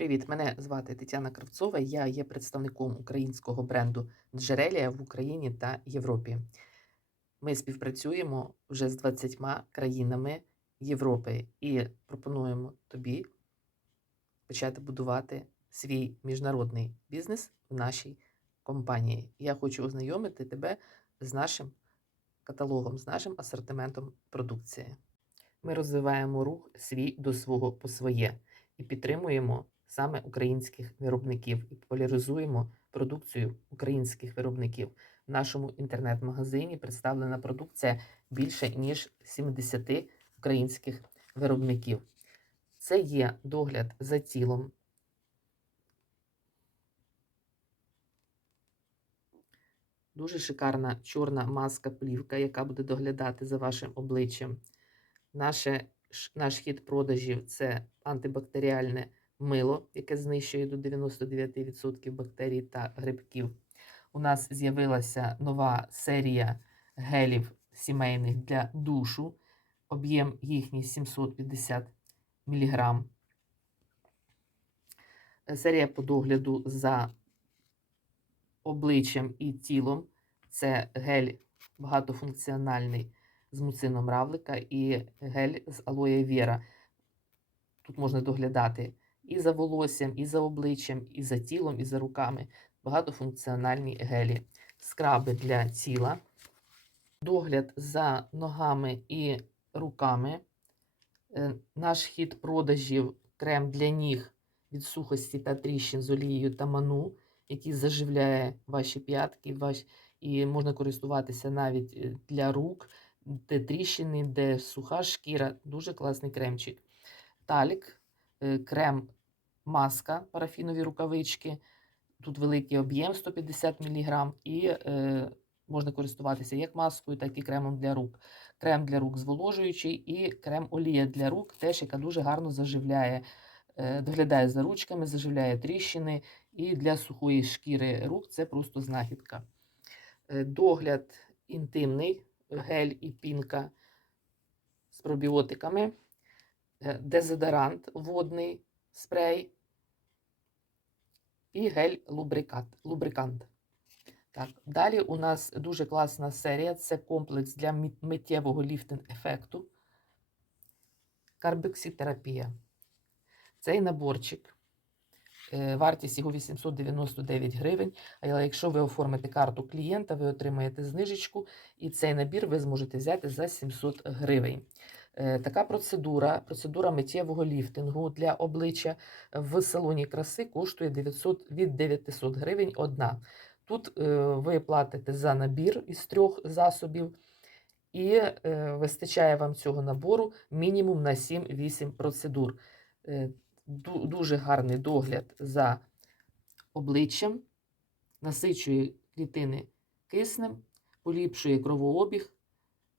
Привіт, мене звати Тетяна Кравцова. Я є представником українського бренду Джерелія в Україні та Європі. Ми співпрацюємо вже з 20 країнами Європи і пропонуємо тобі почати будувати свій міжнародний бізнес в нашій компанії. Я хочу ознайомити тебе з нашим каталогом, з нашим асортиментом продукції. Ми розвиваємо рух свій до свого по своє і підтримуємо саме українських виробників і популяризуємо продукцію українських виробників. В нашому інтернет-магазині представлена продукція більше ніж 70 українських виробників. Це є догляд за тілом. Дуже шикарна чорна маска плівка, яка буде доглядати за вашим обличчям. Наше, наш хід продажів це антибактеріальне мило, яке знищує до 99% бактерій та грибків. У нас з'явилася нова серія гелів сімейних для душу. Об'єм їхній 750 мг. Серія по догляду за обличчям і тілом. Це гель багатофункціональний з муцином равлика і гель з алоє віра. Тут можна доглядати і за волоссям, і за обличчям, і за тілом, і за руками. Багатофункціональні гелі. Скраби для тіла, догляд за ногами і руками. Е, Наш хід продажів крем для ніг від сухості та тріщин з олією та ману, який заживляє ваші п'ятки, ваш... і можна користуватися навіть е, для рук, де тріщини, де суха шкіра. Дуже класний кремчик. Талік, е, крем маска, парафінові рукавички. Тут великий об'єм 150 мг, і е, можна користуватися як маскою, так і кремом для рук. Крем для рук зволожуючий і крем олія для рук, теж яка дуже гарно заживляє, е, доглядає за ручками, заживляє тріщини. І для сухої шкіри рук це просто знахідка. Е, догляд інтимний, гель і пінка з пробіотиками, е, дезодорант водний спрей і гель лубрикат, лубрикант. Так, далі у нас дуже класна серія. Це комплекс для миттєвого ліфтинг-ефекту. Карбексітерапія. Цей наборчик. е, Вартість його 899 гривень. Але якщо ви оформите карту клієнта, ви отримаєте знижечку, і цей набір ви зможете взяти за 700 гривень. Е, Така процедура, процедура миттєвого ліфтингу для обличчя в салоні краси коштує 900, від 900 гривень одна. Тут е, ви платите за набір із трьох засобів, і е, вистачає вам цього набору мінімум на 7-8 процедур. Дуже гарний догляд за обличчям, насичує клітини киснем, поліпшує кровообіг,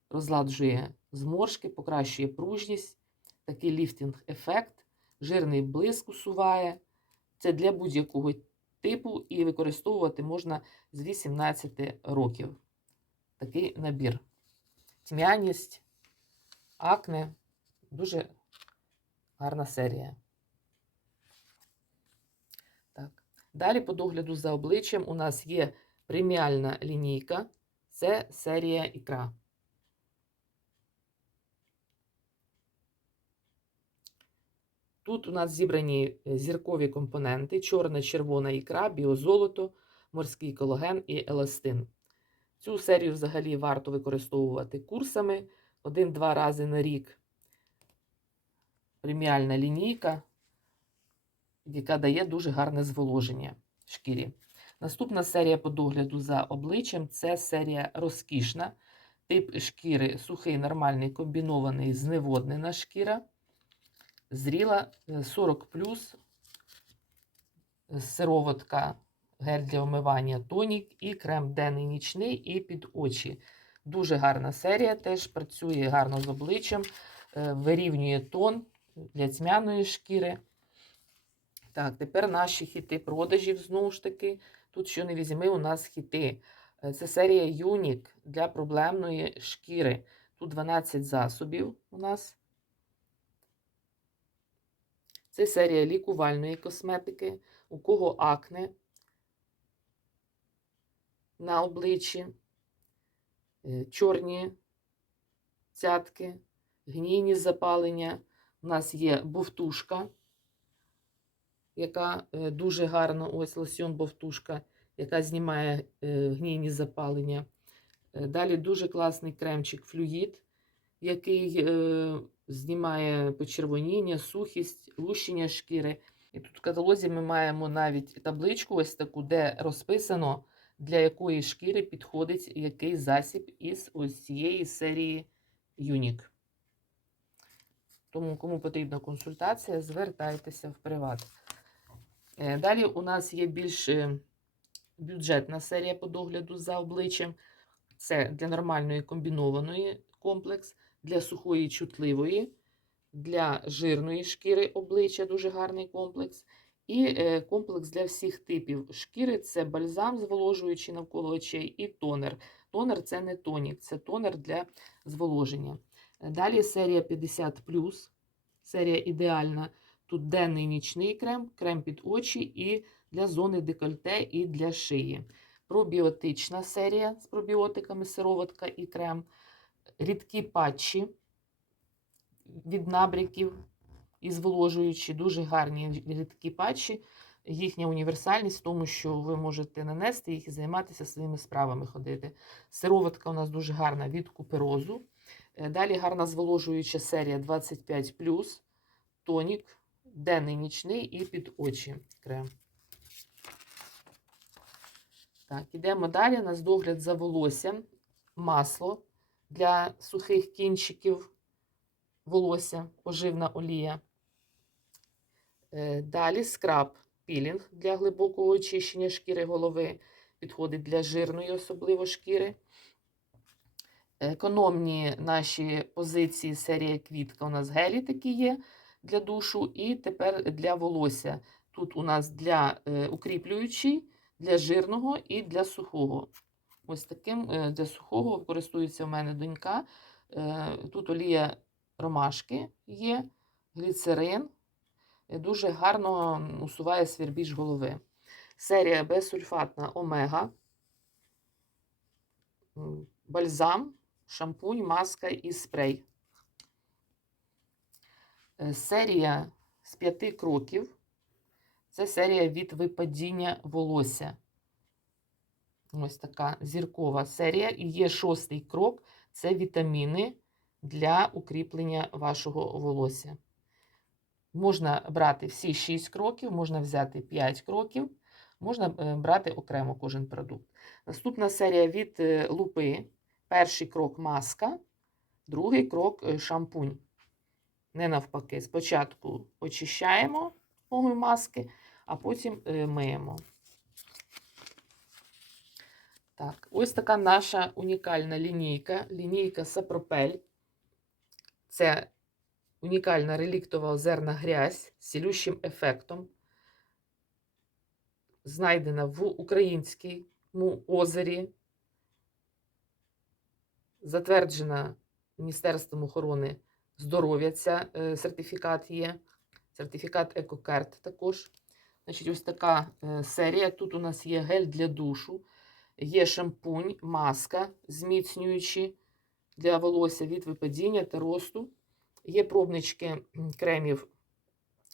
розладжує зморшки, покращує пружність, такий ліфтинг-ефект, жирний блиск усуває. Це для будь-якого типу і використовувати можна з 18 років. Такий набір. Тьмяність, акне, дуже гарна серія. Так. Далі по догляду за обличчям у нас є преміальна лінійка. Це серія ікра. Тут у нас зібрані е, зіркові компоненти: чорна, червона ікра, біозолото, морський колаген і еластин. Цю серію взагалі варто використовувати курсами один-два рази на рік. Преміальна лінійка, яка дає дуже гарне зволоження шкірі. Наступна серія по догляду за обличчям це серія розкішна. Тип шкіри сухий, нормальний, комбінований, зневоднена шкіра. Зріла е, 40 плюс сироватка, гель для омивання, тонік і крем денний нічний і під очі. Дуже гарна серія, теж працює гарно з обличчям, е, вирівнює тон для тьмяної шкіри. Так, тепер наші хіти продажів знову ж таки. Тут, що не візьми, у нас хіти. Е, Це серія Юнік для проблемної шкіри. Тут 12 засобів у нас. Це серія лікувальної косметики, у кого акне на обличчі, е, чорні цятки, гнійні запалення. У нас є бовтушка, яка е, дуже гарно, ось лосьон бовтушка, яка знімає е, гнійні запалення. Далі дуже класний кремчик флюїд, який знімає почервоніння, сухість, лущення шкіри. І тут в каталозі ми маємо навіть табличку, ось таку, де розписано, для якої шкіри підходить який засіб із ось цієї серії Юнік. Тому, кому потрібна консультація, звертайтеся в приват. Е, Далі у нас є більш е, бюджетна серія по догляду за обличчям. Це для нормальної комбінованої комплекс, для сухої чутливої, для жирної шкіри обличчя дуже гарний комплекс. І е, комплекс для всіх типів шкіри це бальзам, зволожуючий навколо очей, і тонер. Тонер це не тонік, це тонер для зволоження. Далі серія 50, серія ідеальна. Тут денний нічний крем, крем під очі і для зони декольте, і для шиї. Пробіотична серія з пробіотиками, сироватка і крем. Рідкі патчі від набряків і зволожуючі, дуже гарні рідкі патчі. Їхня універсальність в тому, що ви можете нанести їх і займатися своїми справами ходити. Сироватка у нас дуже гарна від куперозу. Е, Далі гарна зволожуюча серія 25, тонік, денний нічний і під очі крем. Так, ідемо далі. У нас догляд за волоссям, масло для сухих кінчиків волосся, поживна олія. Е, Далі скраб пілінг для глибокого очищення шкіри голови. Підходить для жирної, особливо шкіри. Економні наші позиції серія квітка. У нас гелі такі є для душу, і тепер для волосся. Тут у нас для е, укріплюючий, для жирного і для сухого. Ось таким е, для сухого користується в мене донька. Е, Тут олія ромашки є, гліцерин. Е, Дуже гарно усуває свірбіж голови. Серія безсульфатна омега, бальзам, шампунь, маска і спрей. Серія з п'яти кроків. Це серія від випадіння волосся. Ось така зіркова серія. І є шостий крок це вітаміни для укріплення вашого волосся. Можна брати всі 6 кроків, можна взяти 5 кроків, можна е, брати окремо кожен продукт. Наступна серія від е, лупи. Перший крок маска, другий крок е, шампунь. Не навпаки. Спочатку очищаємо маски, а потім миємо. Так, ось така наша унікальна лінійка. Лінійка Сапропель. Це унікальна реліктова озерна грязь з цілющим ефектом. Знайдена в українському озері. Затверджена Міністерством охорони здоров'я. Ця е, сертифікат є. Сертифікат EcoCard також. Значить, ось така е, серія. Тут у нас є гель для душу, є шампунь, маска, зміцнюючі для волосся від випадіння та росту. Є пробнички кремів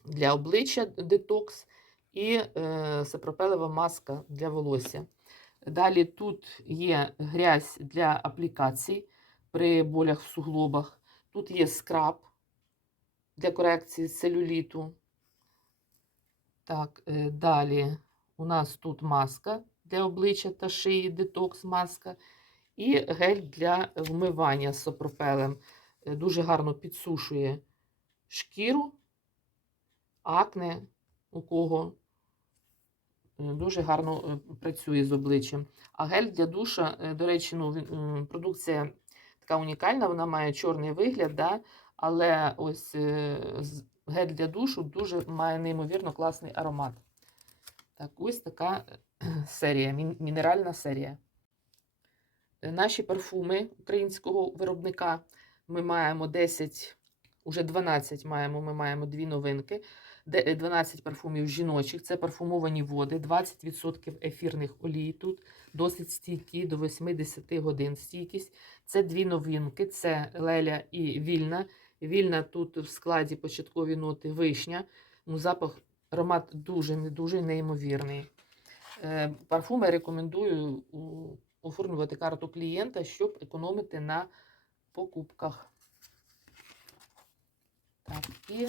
для обличчя детокс і е, сапропелева маска для волосся. Далі тут є грязь для аплікацій при болях в суглобах. Тут є скраб для корекції целюліту. Так, е, далі у нас тут маска для обличчя та шиї, детокс маска. І гель для вмивання з сопропелем. Е, Дуже гарно підсушує шкіру, акне, у кого е, дуже гарно е, працює з обличчям. А гель для душа, до речі, ну, продукція така унікальна, вона має чорний вигляд, да? але ось гель для душу дуже має неймовірно класний аромат. Так, ось така е, серія, мінеральна серія. Е, Наші парфуми українського виробника ми маємо 10, уже 12 маємо, ми маємо дві новинки. е, 12 парфумів жіночих. Це парфумовані води, 20% ефірних олій тут, досить стійкі, до 80 годин стійкість. Це дві новинки: це Леля і Вільна. Вільна тут в складі початкові ноти вишня. Ну, запах, аромат дуже не дуже неймовірний. Е, Парфуми рекомендую оформлювати карту клієнта, щоб економити на покупках. Так, і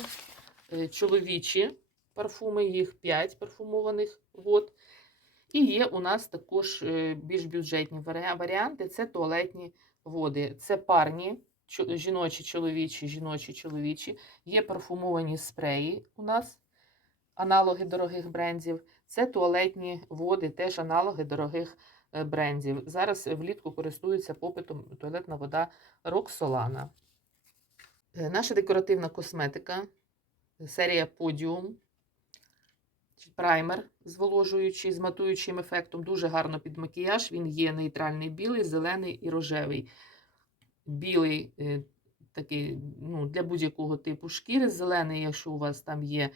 е, чоловічі парфуми, їх 5 парфумованих вод. І є у нас також е, більш бюджетні варіанти це туалетні води. Це парні, жіночі, чоловічі, жіночі, чоловічі. Є парфумовані спреї у нас, аналоги дорогих брендів. Це туалетні води, теж аналоги дорогих е, брендів. Зараз влітку користується попитом туалетна вода Роксолана. Е, Наша декоративна косметика, серія Podium. Праймер зволожуючий з матуючим ефектом. Дуже гарно під макіяж. Він є нейтральний білий, зелений і рожевий. Білий е, такий ну, для будь-якого типу шкіри. Зелений, якщо у вас там є,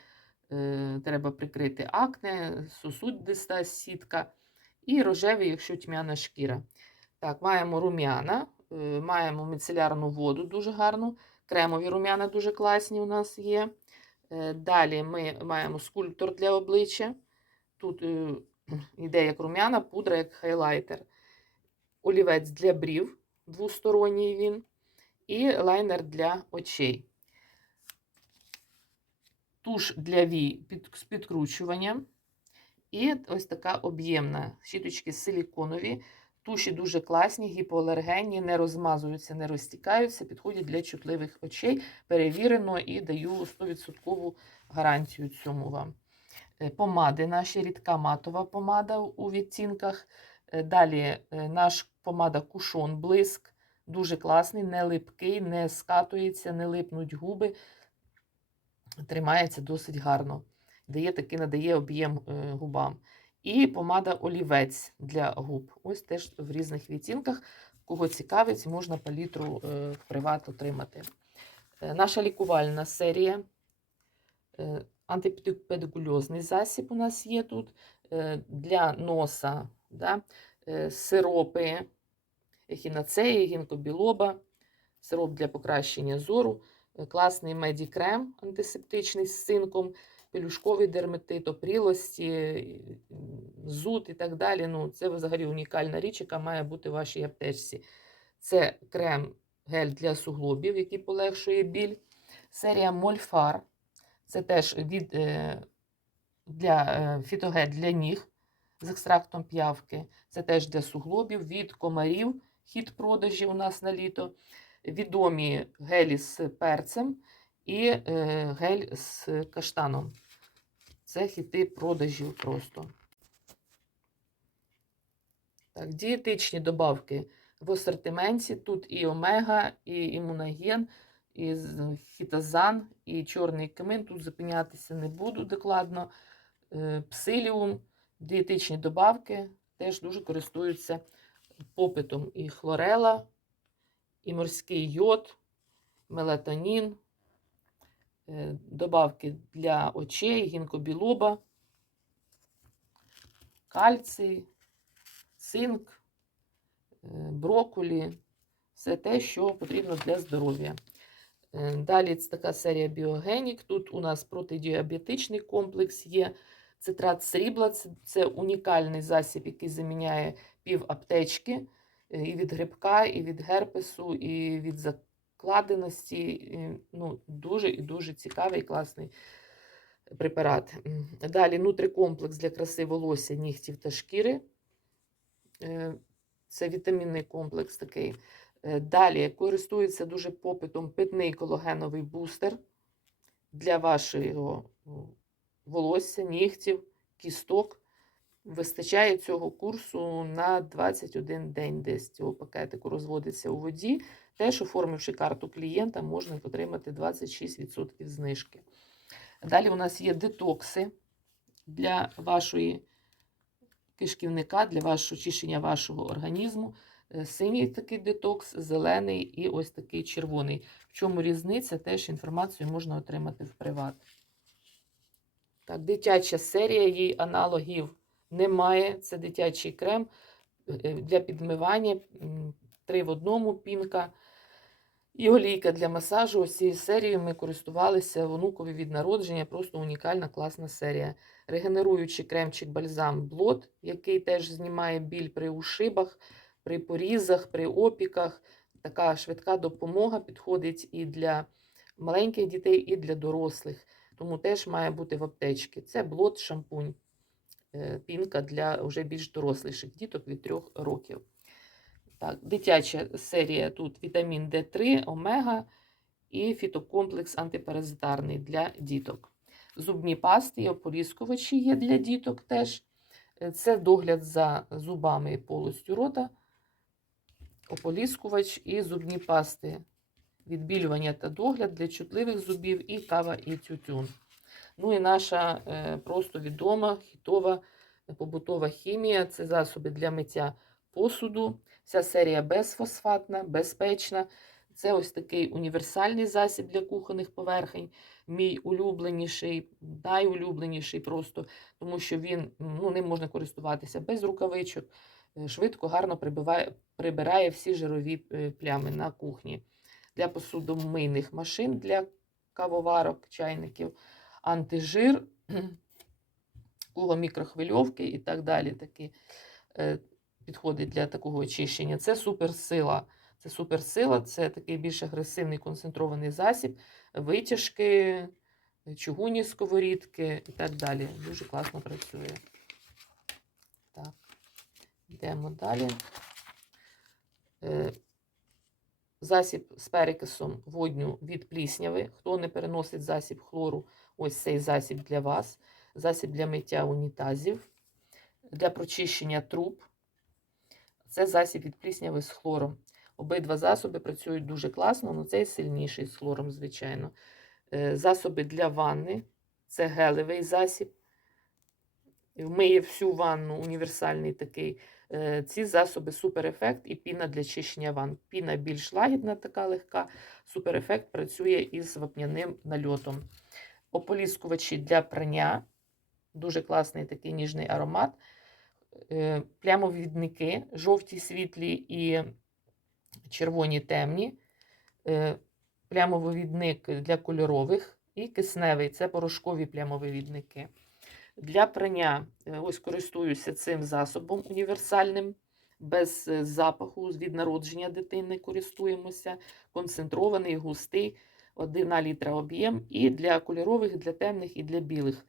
треба прикрити акне, сосудиста сітка. І рожевий, якщо тьмяна шкіра. Так, маємо рум'яна, е, маємо міцелярну воду дуже гарну. Кремові рум'яна дуже класні у нас є. Е, Далі ми маємо скульптор для обличчя. Тут е, йде як рум'яна, пудра, як хайлайтер. Олівець для брів, двосторонній він. І лайнер для очей. Туш для вій з підкручуванням. І ось така об'ємна. Щіточки силіконові. Туші дуже класні, гіпоалергенні, не розмазуються, не розтікаються, підходять для чутливих очей. Перевірено і даю 100% гарантію цьому вам. Е, Помади наші, рідка матова помада у відтінках. Е, Далі е, наш помада Кушон Блиск. Дуже класний, не липкий, не скатується, не липнуть губи. Тримається досить гарно. Дає такий надає об'єм е, губам. І помада олівець для губ. Ось теж в різних відтінках. Кого цікавить, можна палітру е, в приват отримати. Е, Наша лікувальна серія. Е, Антипедикульозний засіб у нас є тут е, для носа, да? е, сиропи, ехінацеї, гінкобілоба, сироп для покращення зору, е, класний медікрем антисептичний з цинком, пелюшковий дерматит, опрілості, е, зуд і так далі. Ну, це взагалі унікальна річ, яка має бути в вашій аптечці. Це крем гель для суглобів, який полегшує біль. Серія Мольфар. Це теж від, е, для е, фітогель для ніг з екстрактом п'явки. Це теж для суглобів, від комарів, хід продажі у нас на літо. Відомі гелі з перцем і е, гель з каштаном. Це хіти продажів просто. Так, дієтичні добавки в асортименті. Тут і омега, і імуноген, і хітозан, і чорний кмин. Тут зупинятися не буду докладно. Е, Псиліум, дієтичні добавки теж дуже користуються попитом. І хлорела, і морський йод, мелатонін, е, добавки для очей, гінкобілоба, кальцій, цинк, е, брокколі, все те, що потрібно для здоров'я. Е, Далі це така серія біогенік. Тут у нас протидіабетичний комплекс є. Цитрат срібла це, унікальний засіб, який заміняє пів аптечки і від грибка, і від герпесу, і від закладеності. Ну, дуже і дуже цікавий, класний препарат. Далі нутрикомплекс для краси волосся, нігтів та шкіри. Е, Це вітамінний комплекс такий. Е, Далі користується дуже попитом питний кологеновий бустер для вашого волосся, нігтів, кісток. Вистачає цього курсу на 21 день десь цього пакетику розводиться у воді. Теж, оформивши карту клієнта, можна отримати 26% знижки. Далі у нас є детокси для вашої кишківника, для вашого чищення вашого організму. Е, Синій такий детокс, зелений і ось такий червоний. В чому різниця? Теж інформацію можна отримати в приват. Так, дитяча серія, їй аналогів немає. Це дитячий крем е, для підмивання, три в одному пінка і олійка для масажу. Ось цією серією ми користувалися онукові від народження. Просто унікальна класна серія. Регенеруючий кремчик бальзам Блот, який теж знімає біль при ушибах, при порізах, при опіках. Така швидка допомога підходить і для маленьких дітей, і для дорослих. Тому теж має бути в аптечці. Це блот, шампунь, пінка для вже більш доросліших діток від 3 років. Так, дитяча серія тут вітамін D3, омега і фітокомплекс антипаразитарний для діток. Зубні пасти і ополіскувачі є для діток теж. Е, Це догляд за зубами і полостю рота, ополіскувач і зубні пасти. Відбілювання та догляд для чутливих зубів і кава і тютюн. Ну і наша е, просто відома хітова е, побутова хімія це засоби для миття посуду. Вся серія безфосфатна, безпечна. Це ось такий універсальний засіб для кухонних поверхень. Мій улюбленіший, найулюбленіший просто, тому що він ну, ним можна користуватися без рукавичок, е, швидко, гарно прибиває, прибирає всі жирові плями на кухні. Для посудомийних машин, для кавоварок, чайників, антижир, кого мікрохвильовки і так далі. Такі, е, підходить для такого очищення. Це суперсила. Це суперсила, це такий більш агресивний концентрований засіб, витяжки, чугунні сковорідки і так далі. Дуже класно працює. Так, йдемо далі. Засіб з перекисом водню від плісняви. Хто не переносить засіб хлору, ось цей засіб для вас. Засіб для миття унітазів, для прочищення труб. Це засіб від плісняви з хлором. Обидва засоби працюють дуже класно, але цей сильніший з хлором, звичайно. Е, Засоби для ванни це гелевий засіб. Вмиє всю ванну, універсальний такий. Е, Ці засоби суперефект і піна для чищення ванн. Піна більш лагідна, така легка. Суперефект працює із вапняним нальотом. Ополіскувачі для прання. Дуже класний такий ніжний аромат. Е, Плямовідники, жовті, світлі і червоні темні. Е, Плямовивідник для кольорових і кисневий це порошкові плямовивідники. Для прання е, ось користуюся цим засобом універсальним, без е, запаху, від народження дитини користуємося. Концентрований, густий, 1 літра об'єм. І для кольорових, для темних, і для білих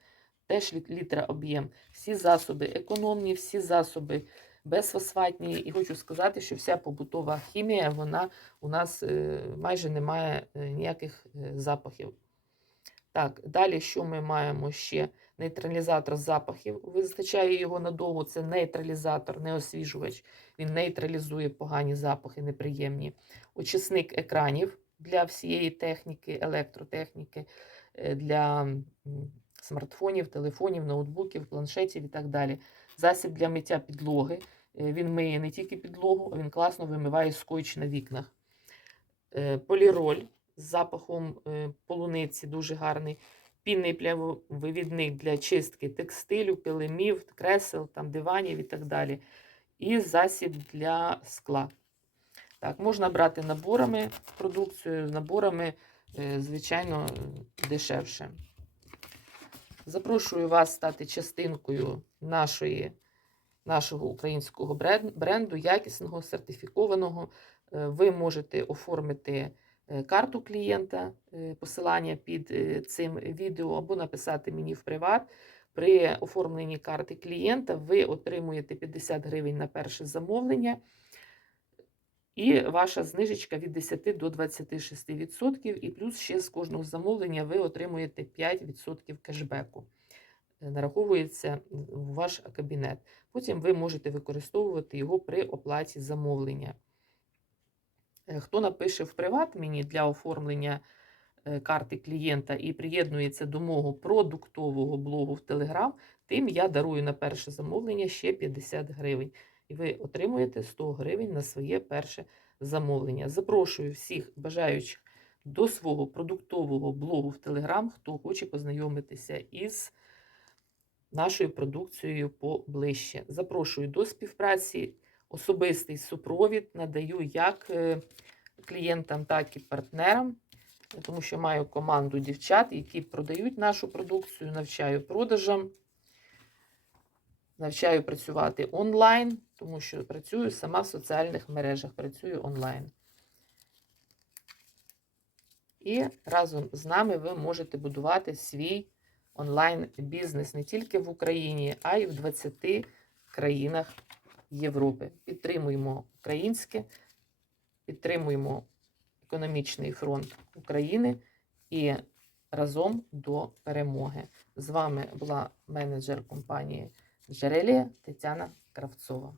теж літра об'єм. Всі засоби економні, всі засоби безфосфатні. І хочу сказати, що вся побутова хімія, вона у нас е, майже не має ніяких запахів. Так, далі що ми маємо ще? Нейтралізатор запахів. Визначає його надовго. Це нейтралізатор, не освіжувач. Він нейтралізує погані запахи, неприємні. Очисник екранів для всієї техніки, електротехніки, е, для смартфонів, телефонів, ноутбуків, планшетів і так далі. Засіб для миття підлоги. Е, Він миє не тільки підлогу, а він класно вимиває скотч на вікнах. Е, Поліроль з запахом е, полуниці дуже гарний. Пінний плямовивідник для чистки текстилю, килимів, кресел, там, диванів і так далі. І засіб для скла. Так, можна брати наборами продукцію, з наборами, е, звичайно, дешевше. Запрошую вас стати частинкою нашої, нашого українського бренду, якісного, сертифікованого. Е, Ви можете оформити карту клієнта, е, посилання під е, цим відео, або написати мені в приват. При оформленні карти клієнта ви отримуєте 50 гривень на перше замовлення. І ваша знижечка від 10 до 26%, і плюс ще з кожного замовлення ви отримуєте 5% кешбеку. Е, Нараховується в ваш кабінет. Потім ви можете використовувати його при оплаті замовлення. Е, Хто напише в приват мені для оформлення е, карти клієнта і приєднується до мого продуктового блогу в Телеграм, тим я дарую на перше замовлення ще 50 гривень. І ви отримуєте 100 гривень на своє перше замовлення. Запрошую всіх бажаючих до свого продуктового блогу в Телеграм, хто хоче познайомитися із нашою продукцією поближче. Запрошую до співпраці, особистий супровід надаю як е, клієнтам, так і партнерам, тому що маю команду дівчат, які продають нашу продукцію, навчаю продажам, навчаю працювати онлайн, тому що працюю сама в соціальних мережах, працюю онлайн. І разом з нами ви можете будувати свій онлайн-бізнес не тільки в Україні, а й в 20 країнах Європи. Підтримуємо українське, підтримуємо економічний фронт України і разом до перемоги. З вами була менеджер компанії Джерелія Тетяна Кравцова.